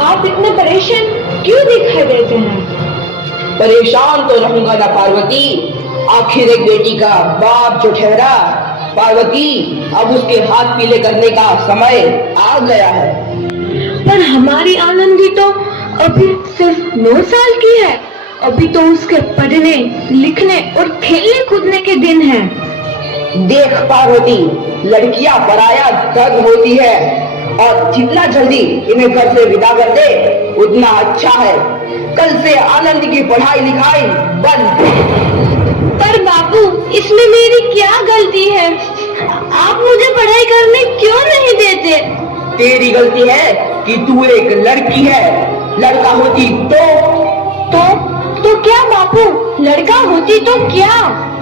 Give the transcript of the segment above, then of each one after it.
आप इतने परेशान क्यों दिखाई देते हैं? परेशान तो रहूंगा ना पार्वती, आखिर एक बेटी का बाप जो ठहरा। पार्वती, अब उसके हाथ पीले करने का समय आ गया है। पर हमारी आनंदी तो अभी सिर्फ 9 साल की है। अभी तो उसके पढ़ने लिखने और खेलने कूदने के दिन हैं। देख पार्वती, लड़कियां पराया दर्द होती है और जितना जल्दी इन्हें घर से विदा कर दे उतना अच्छा है। कल से आनंद की पढ़ाई लिखाई बंद। पर बापू, इसमें मेरी क्या गलती है? आप मुझे पढ़ाई करने क्यों नहीं देते? तेरी गलती है कि तू एक लड़की है। लड़का होती तो क्या बापू? लड़का होती तो क्या?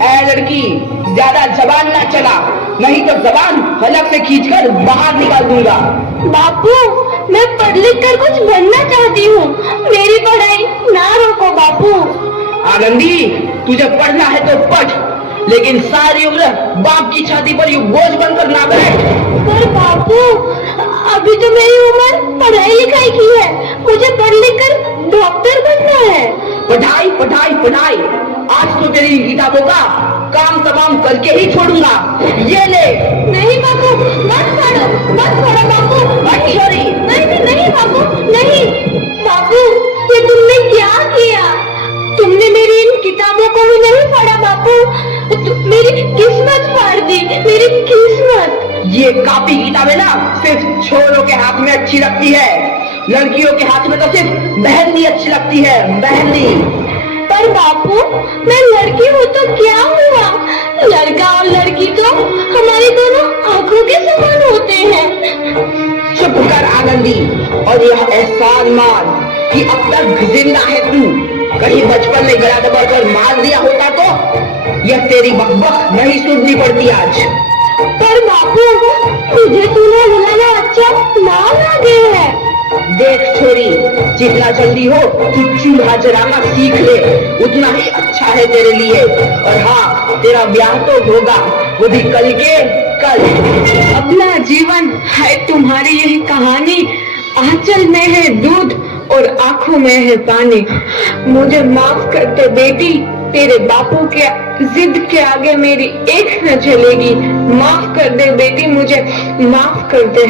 ऐ लड़की, ज्यादा जबान ना चला, नहीं तो जबान हलक से खींचकर बाहर निकाल दूंगा। बापू, मैं पढ़ लिख कर कुछ बनना चाहती हूँ। मेरी पढ़ाई ना रोको बापू। आनंदी, तुझे पढ़ना है तो पढ़, लेकिन सारी उम्र बाप की छाती पर यूं बोझ बनकर ना बैठ। पर बापू, अभी तो मेरी उम्र पढ़ाई लिखाई की है। मुझे पढ़ लिख कर डॉक्टर बनना है। पढ़ाई पढ़ाई पढ़ाई, आज तो तेरी किताबों का काम तमाम करके ही छोड़ूंगा। ये ले। नहीं बापू, मत पढ़ो बापू। छोरी। नहीं बापू, नहीं। बापू, ये तुमने क्या किया? तुमने मेरी इन किताबों को भी नहीं पढ़ा बापू। मेरी किस्मत फाड़ दी, मेरी किस्मत। ये कापी किताबें ना सिर्फ छोरों के हाथ में अच्छी लगती है, लड़कियों के हाथ में तो सिर्फ मेहंदी अच्छी लगती है, मेहंदी। पर बापू, मैं लड़की हूँ तो क्या हुआ? लड़का और लड़की तो हमारी दोनों आंखों के समान होते हैं। चुप कर आनंदी, और यह एहसान मान कि अब तक जिंदा है तू। कहीं बचपन में गला दबाकर मार दिया होता तो यह तेरी बकबक नहीं सुननी पड़ती आज। पर बापू, मुझे तुम्हें बुलाना अच्छा ना लगे है। देख छोरी, जितना जल्दी हो तू चूल्हा जलाना सीख ले, उतना ही अच्छा है तेरे लिए। और हाँ, तेरा ब्याह तो होगा, वो भी कल के कल। अपना जीवन है तुम्हारी यही कहानी। आंचल में है दूध और आंखों में है पानी। मुझे माफ कर दे बेटी, तेरे बापू के जिद के आगे मेरी एक न चलेगी। माफ कर दे बेटी, मुझे माफ कर दे।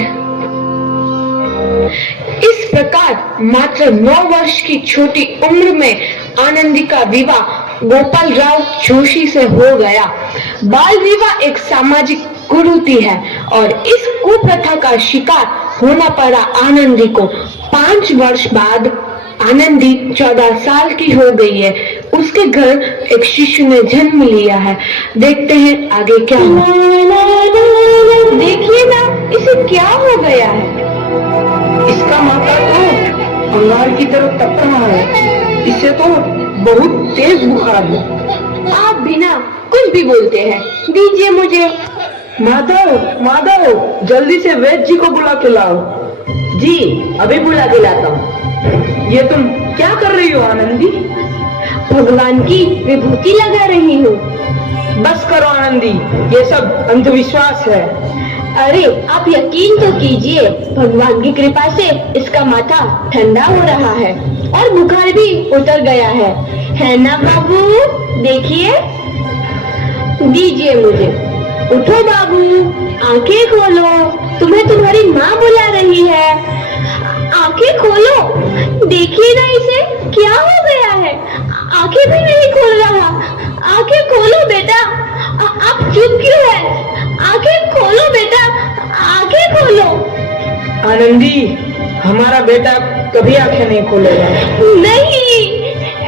इस प्रकार मात्र 9 वर्ष की छोटी उम्र में आनंदी का विवाह गोपाल राव जोशी से हो गया। बाल विवाह एक सामाजिक कुरीति है और इस कुप्रथा का शिकार होना पड़ा आनंदी को। 5 वर्ष बाद आनंदी 14 साल की हो गई है। उसके घर एक शिशु ने जन्म लिया है। देखते हैं आगे क्या हुआ। देखिए ना, इसे क्या हो गया है? इसका माथा तो अंगार की तरफ तप रहा है। इसे तो बहुत तेज बुखार है। आप बिना कुछ भी बोलते हैं, दीजिए मुझे। माधव, जल्दी से वैद्य जी को बुला के लाओ। जी, अभी बुला के लाता हूँ। ये तुम क्या कर रही हो आनंदी? भगवान की विभूति लगा रही हूँ। बस करो आनंदी, ये सब अंधविश्वास है। अरे आप यकीन तो कीजिए, भगवान की कृपा से इसका माथा ठंडा हो रहा है और बुखार भी उतर गया है ना बाबू? देखिए, दीजिए मुझे। उठो बाबू, आंखें खोलो, तुम्हें तुम्हारी माँ बुला रही है। आंखें खोलो, देखिए ना इसे क्या हो गया है। आंखें भी नहीं खोल रहा। आंखें खोलो बेटा। आप चुप क्यों है? आंखें खोलो बेटा, आंखें खोलो। आनंदी, हमारा बेटा कभी आंखें नहीं खोलेगा। नहीं,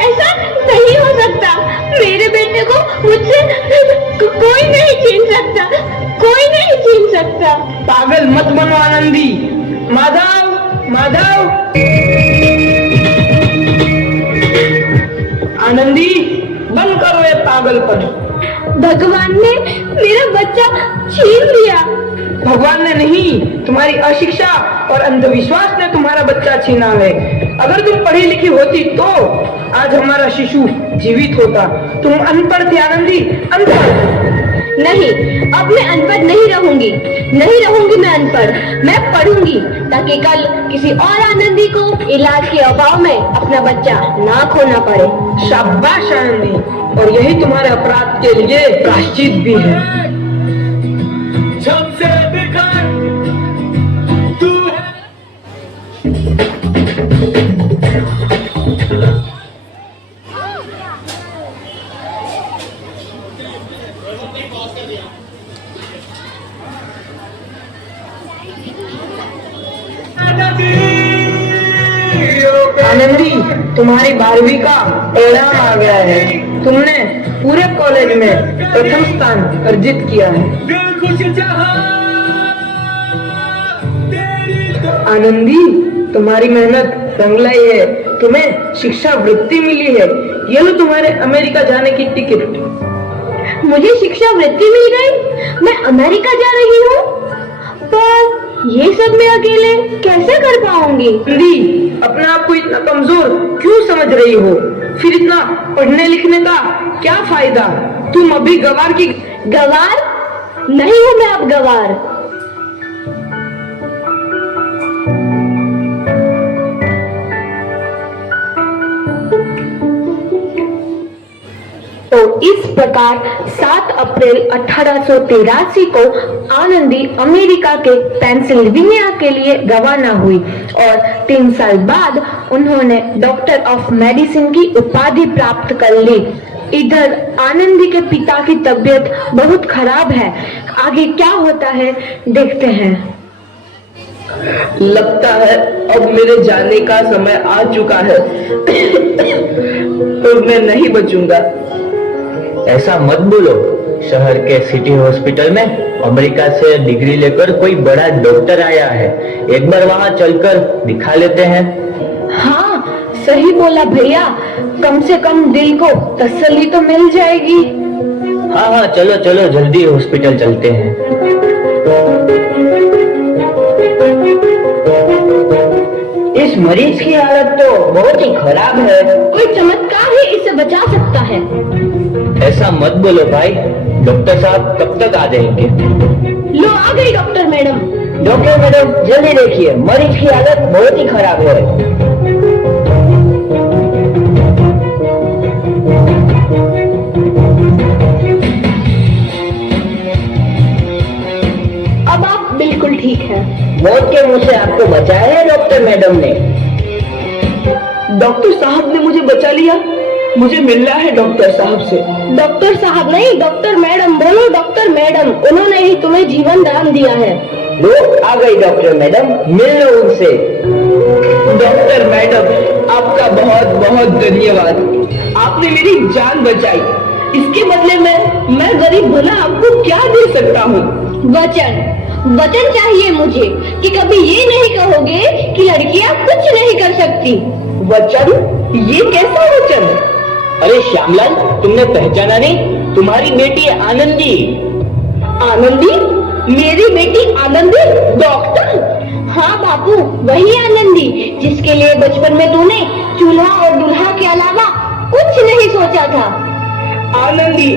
ऐसा नहीं हो सकता। मेरे बेटे को मुझसे कोई नहीं छीन सकता, कोई नहीं छीन सकता। पागल मत बनो आनंदी। माधव, आनंदी, बंद करो ये पागलपन। भगवान ने मेरा बच्चा छीन लिया। भगवान ने नहीं, तुम्हारी अशिक्षा और अंधविश्वास ने तुम्हारा बच्चा छीना है। अगर तुम पढ़ी लिखी होती तो आज हमारा शिशु जीवित होता। तुम अनपढ़ थी आनंदी, अनपढ़। नहीं, अब मैं अनपढ़ नहीं रहूंगी मैं अनपढ़। मैं पढ़ूंगी ताकि कल किसी और आनंदी को इलाज के अभाव में अपना बच्चा ना खोना पड़े। शाबाश आनंदी, और यही तुम्हारे अपराध के लिए प्रायश्चित भी है। आनंदी, तुम्हारी 12वीं का परिणाम आ गया है। तुमने पूरे कॉलेज में प्रथम स्थान अर्जित किया है। आनंदी, तुम्हारी मेहनत रंग लाई है। तुम्हें शिक्षा वृत्ति मिली है। ये लो तुम्हारे अमेरिका जाने की टिकट। मुझे शिक्षा वृत्ति मिल गई, मैं अमेरिका जा रही हूँ। पर ये सब मैं अकेले कैसे कर पाऊंगी? आनंदी, अपने आप को इतना कमजोर क्यों समझ रही हो? फिर इतना पढ़ने लिखने का क्या फायदा? तुम अभी गवार की गवार नहीं हूँ मैं अब गवार। तो इस प्रकार 7 अप्रैल 1883 को आनंदी अमेरिका के पेंसिल्वेनिया के लिए रवाना हुई और 3 साल बाद उन्होंने डॉक्टर ऑफ मेडिसिन की उपाधि प्राप्त कर ली। इधर आनंदी के पिता की तबीयत बहुत खराब है। आगे क्या होता है देखते हैं। लगता है अब मेरे जाने का समय आ चुका है। तो मैं नहीं बचूंगा। ऐसा मत बोलो। शहर के सिटी हॉस्पिटल में अमेरिका से डिग्री लेकर कोई बड़ा डॉक्टर आया है। एक बार वहां चलकर दिखा लेते हैं। हाँ, सही बोला भैया। कम से कम दिल को तसल्ली तो मिल जाएगी। हाँ, चलो चलो जल्दी हॉस्पिटल चलते हैं। इस मरीज की हालत तो बहुत ही खराब है। कोई चमत्कार ही इसे बचा सकता है। ऐसा मत बोलो भाई। डॉक्टर साहब कब तक आ जाएंगे? लो आ गई डॉक्टर मैडम। डॉक्टर मैडम जल्दी देखिए, मरीज की हालत बहुत ही खराब है। अब आप बिल्कुल ठीक है। मौत के मुंह से आपको बचाया है डॉक्टर मैडम ने। डॉक्टर साहब ने मुझे बचा लिया। मुझे मिलना है डॉक्टर साहब से। डॉक्टर साहब नहीं, डॉक्टर मैडम बोलो। डॉक्टर मैडम, उन्होंने ही तुम्हें जीवन दान दिया है। लो आ गई डॉक्टर मैडम, मिल लो उनसे। डॉक्टर मैडम, आपका बहुत बहुत धन्यवाद। आपने मेरी जान बचाई। इसके बदले में मैं गरीब भला आपको क्या दे सकता हूँ? वचन चाहिए मुझे कि कभी ये नहीं कहोगे कि लड़कियां कुछ नहीं कर सकती। वचन? ये कैसा वचन? अरे श्यामलाल, तुमने पहचाना नहीं? तुम्हारी बेटी आनंदी। आनंदी? मेरी बेटी आनंदी? डॉक्टर? हाँ बापू, वही आनंदी जिसके लिए बचपन में तूने चूल्हा और दूल्हा के अलावा कुछ नहीं सोचा था। आनंदी,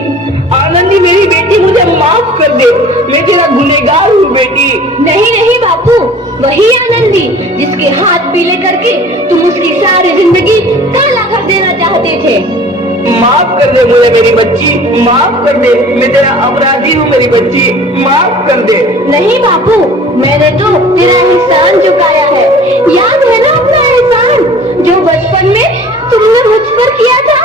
आनंदी मेरी बेटी, मुझे माफ कर दे। मैं तेरा गुनहगार हूँ बेटी। नहीं नहीं बापू, वही आनंदी जिसके हाथ पीले करके तुम उसकी सारी जिंदगी काला कर देना चाहते थे। माफ कर दे मुझे मेरी बच्ची, माफ कर दे। मैं तेरा अपराधी हूँ मेरी बच्ची, माफ कर दे। नहीं बापू, मैंने तो तेरा एहसान चुकाया है। याद है ना अपना एहसान जो बचपन में तुमने मुझ पर किया था?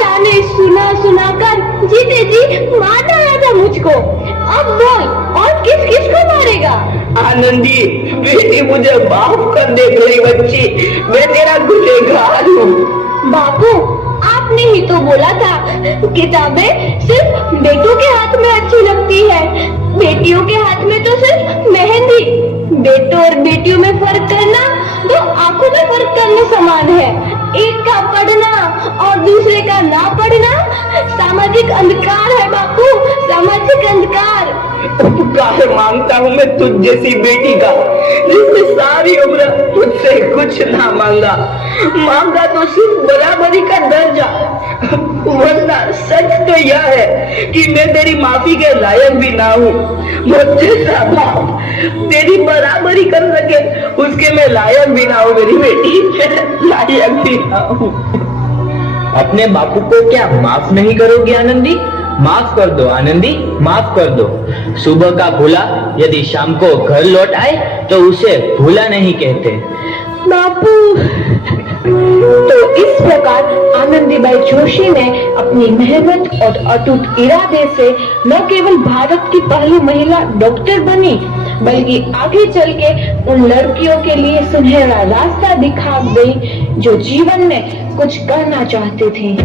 ताने सुना सुना कर जीते जी मार डाला था मुझको। अब बोल, और किस किस को मारेगा? आनंदी बेटी, मुझे माफ कर दे मेरी बच्ची, मैं तेरा गुनहगार हूँ। बापू, आपने ही तो बोला था किताबें सिर्फ बेटों के हाथ में अच्छी लगती है, बेटियों के हाथ में तो सिर्फ मेहंदी। बेटों और बेटियों में फर्क करना तो आंखों में फर्क करने समान है। एक का पढ़ना और दूसरे का ना पढ़ना सामाजिक अंधकार है बापू, सामाजिक अंधकार। काहे मांगता हूँ मैं तुझ जैसी बेटी का, जिसने सारी उम्र तुझ मुझसे कुछ ना मांगा, मांगा तो सिर्फ बराबरी का दर्जा। वरना सच तो यह है कि मैं तेरी माफी के लायक भी ना हूँ। मुझसे बाप तेरी बराबरी कर सके उसके मैं लायक भी ना हूँ मेरी बेटी, लायक भी ना हूँ। अपने बापू को क्या माफ नहीं करोगी आनंदी? माफ कर दो आनंदी, माफ कर दो। सुबह का भूला यदि शाम को घर लौट आए तो उसे भूला नहीं कहते। बापू। तो इस प्रकार आनंदीबाई जोशी ने अपनी मेहनत और अटूट इरादे से न केवल भारत की पहली महिला डॉक्टर बनी, बल्कि आगे चल के उन लड़कियों के लिए सुनहरा रास्ता दिखा गई जो जीवन में कुछ करना चाहती थी।